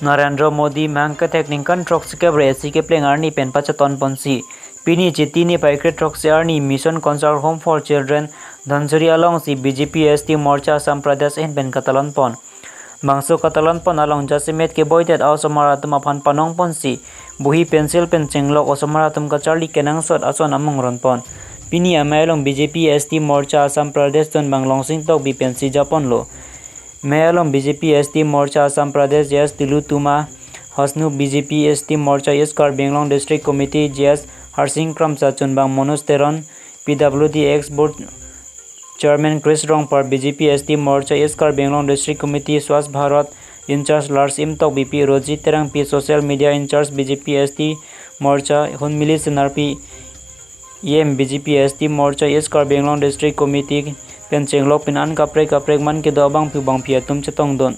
Narendra Modi mangka teknik kan troksi ke beresi ke plengarni pen pacaton ponsi. Pini citini paikre troksi arni mission concert home for children Dhansuri along si BJP ST Morcha Assam Pradesh in pen Catalan pon. Bangso Catalan pon along jasimet ke boytet aus maratum apan panong ponsi. Buhi pensil pen chenglok os maratum ka Charlie kenang sot ason among ron pon. Pini amai along BJP ST Morcha Assam Pradesh ton banglong sing tok bi pensi Japon lo. Mayalom BJP ST Morcha Assam Pradesh yes Tilu Tuma Hasnu BJP ST Morcha yes Kar Benglong District Committee yes Harsing Kramsa Chunbang Monos Teron PWD ex board Chairman Chris Rong par BJP ST Morcha yes Kar Benglong District Committee Swas Bharat in charge Lars Imtok BP Roji Terang P social media in charge BJP ST Morcha Hunmili Sinarpi EM BJP ST Morcha yes Kar Benglong District Committee pen chenglok pin an kaprek man ke do bang pia tum chetong don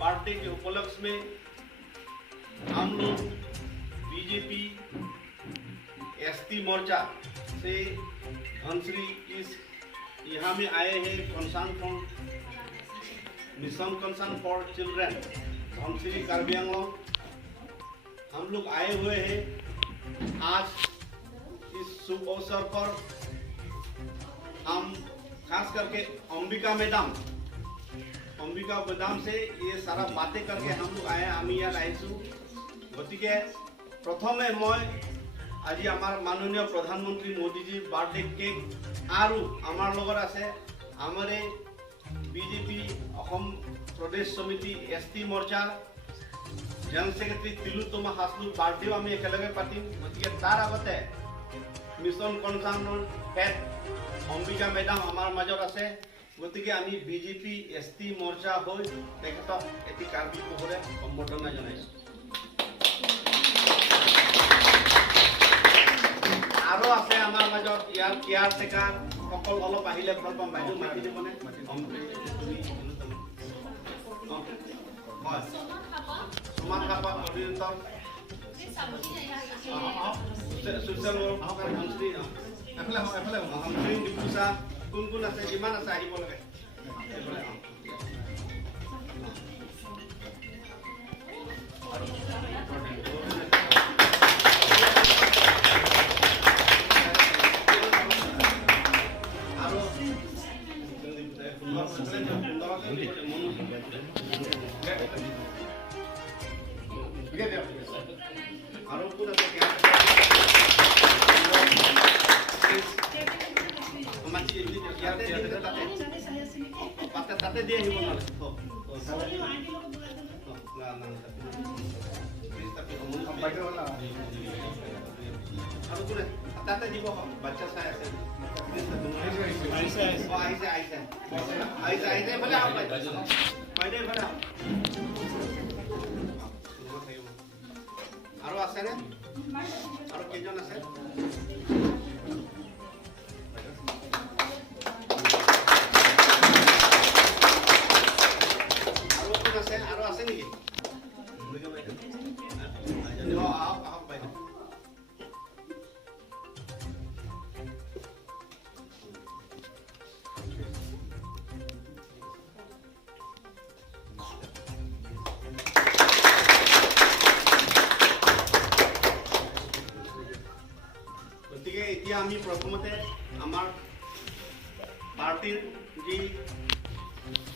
party के उपलक्ष्य में हम लोग BJP ST मोर्चा से धनश्री इस यहाँ में आए हैं concern from mission concern for children Dhanshri Karbi Anglong हम लोग आए हुए हैं। आज इस शुभ अवसर पर हम खास करके अंबिका मैडम से ये सारा बातें करके हम लोग आए आमी यार आईसु गति के प्रथम मैं आज आमार माननीय प्रधानमंत्री मोदी जी बार्थडे केक आरु आमार लगत आछे आमारे बीजेपी अहोम प्रदेश समिति एसटी मोर्चा जनरल सेक्रेटरी तिलुतमा हासलु बार्थडे आमी एकेलगे पातिम गति के तार आगते मिशन कनसार्न हेड अंबिका मैडम आमार मजत आछे गति के आमी बीजेपी एसटी मोर्चा होय तेखतक एटी कार्बी पोहरे सम्बर्धना जनाइছো आरो আছে আমাৰ মাজত ইয়াৰ কেয়াৰ টেকাৰ সকল অলপ আহিলে ভাল পাম বাইদেউ মাতি দিবনে সমান খাপা অডিটৰ সুশল মন্ত্ৰী এফালে মন্ত্ৰী ডিপুসা কোন আছে কিমান আছে আহিব লাগে তাতে দিয়ে আহিব না তাতে দিব বাচ্চা চাই আছে আহিছে বোলে আৰু আছেনে আৰু কেইজন আছে আমি প্রথমতে আমার পার্টির যে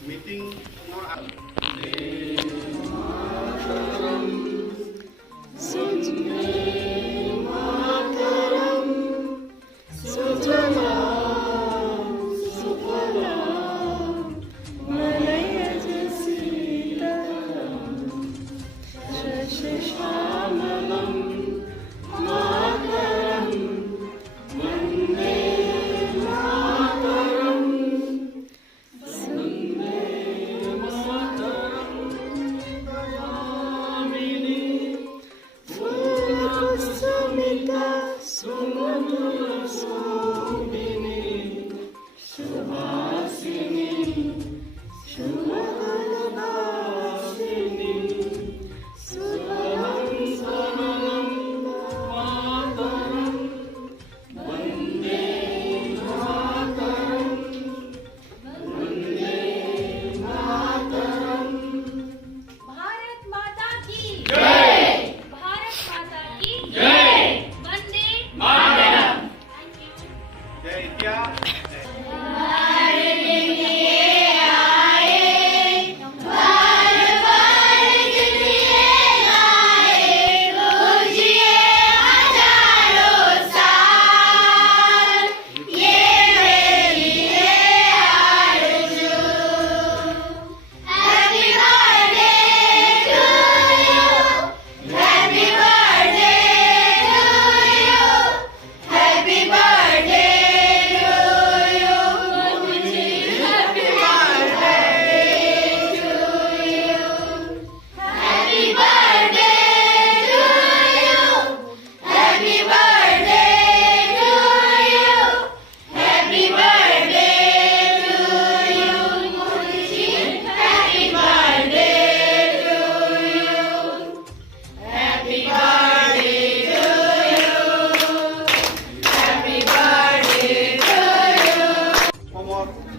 মিটিং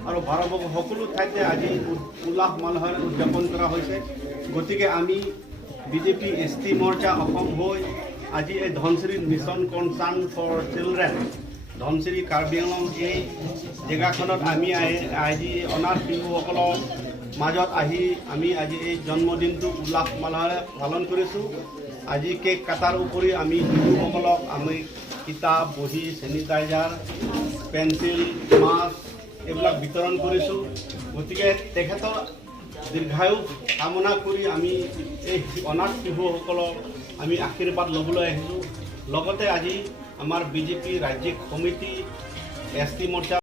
আৰু ভাৰতবৰ্ষৰ সকলো ঠাইতে আজি উল্লাস মালহেৰে উদযাপন কৰা হৈছে। গতিকে আমি বিজেপি ST মৰ্চা অসম হৈ আজি এই Dhansiri mission concern for children Dhansiri Karbi Anglong এই জেগাখনত আমি আজি অনাথ শিশুসকলৰ মাজত আহি আমি আজি এই জন্মদিনটো উল্লাস মালহেৰে পালন কৰিছোঁ। আজি কেক কাটাৰ উপৰি আমি শিশুসকলক আমি কিতাপ বহি চেনিটাইজাৰ পেঞ্চিল মাছ এইবিলাক বিতৰণ কৰিছোঁ। গতিকে তেখেতৰ দীৰ্ঘায়ু কামনা কৰি আমি এই অনাথ শিশুসকলক আমি আশীৰ্বাদ ল'বলৈ আহিছোঁ। লগতে আজি আমাৰ বিজেপি ৰাজ্যিক সমিতি ST মৰ্চা